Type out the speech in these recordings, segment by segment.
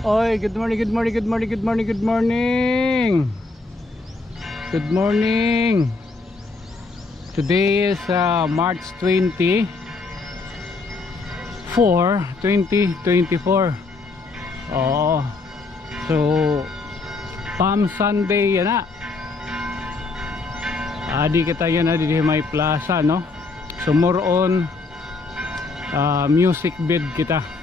Oy, good morning, good morning, good morning, good morning, good morning. Good morning. Today is March 2024. Oh, so Palm Sunday yan na. Adi kita yan na di may plaza, no? So more on music bed kita.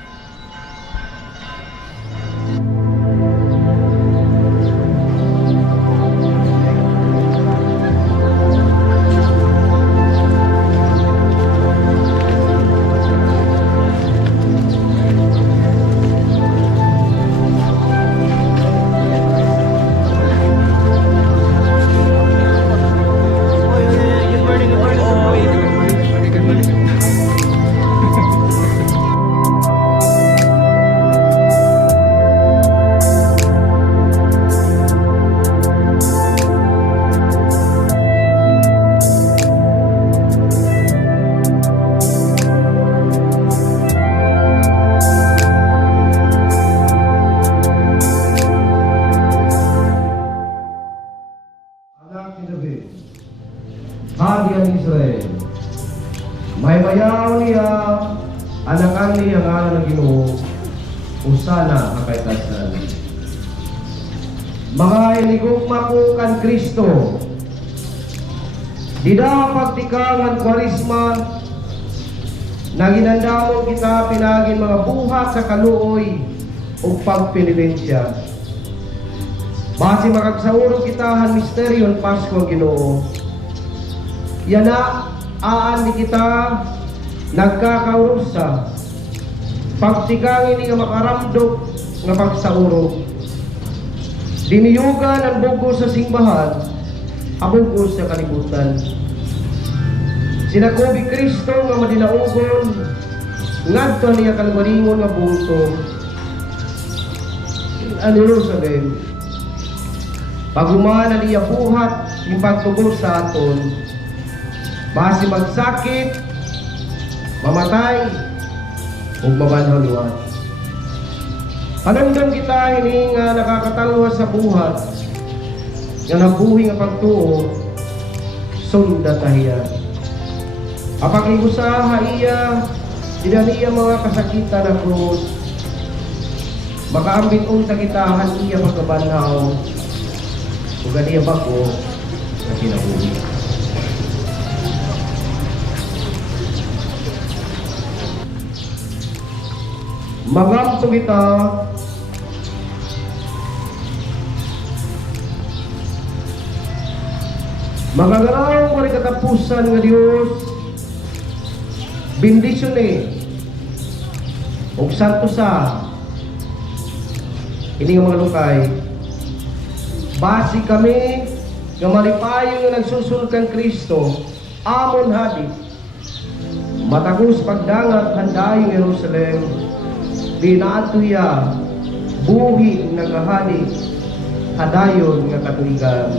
Hadian Israel, may mayaw niya, anakan niya nga ng Ginoo, usana kakaitasan. Mga inigugma ko kan Kristo, di dapat tikangan kwarisma, naginandamon kita pinagin mga buhat sa kaluoy o pagpinibensya. Base makagsauro kita han misteryon Pasko Ginoo. Yana aan ni kita nagkakaurusa pagtikangin ni nga makaramdog nga pagsauro. Diniyugan ang bugos sa simbahan, abugos sa kalibutan. Sinakobi Kristo nga madinaugon, ngadto niya kalmaringon nga bulto. Ang Jerusalem, pagumana niya buhat yung pagtugos sa aton. Base magsakit, mamatay, o mabanhaluan. Panamdam kita ini nga nakakatalwa sa buhat, nga nabuhi nga pagtuo, sunda tahiya. Apag-igusaha iya, dinaniya mga kasakitan na krus, makaambit unta kitahan iya pagkabanhaw, o ganiya bako na kinabuhi. Magampo kita magagaraw ko rin katapusan nga Diyos bendisyon o santo sa ini nga mga lukay basi kami nga malipayo nga nagsusulkan Kristo amon hadi matagos pagdangat handayong Jerusalem. Dinatuya buhi nagahali hadayon nga katuigan.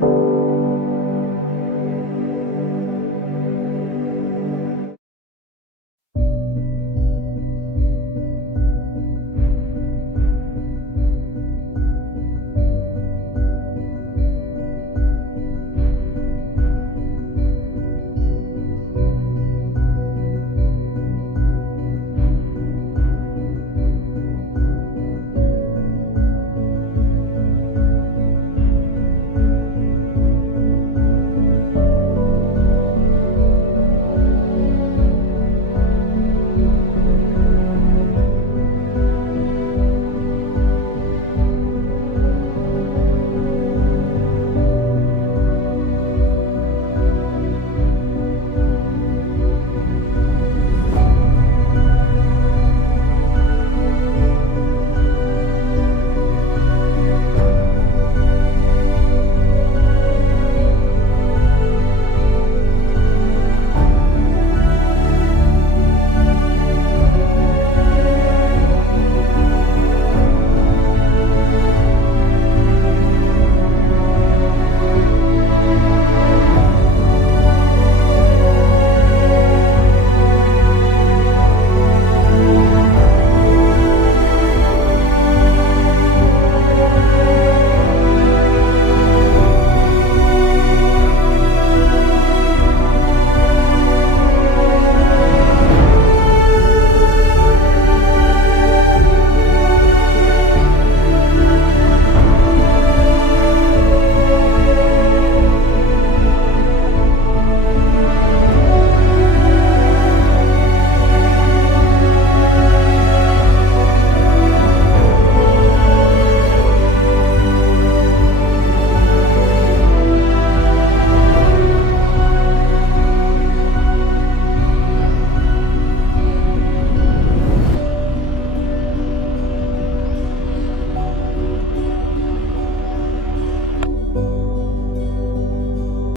Amen.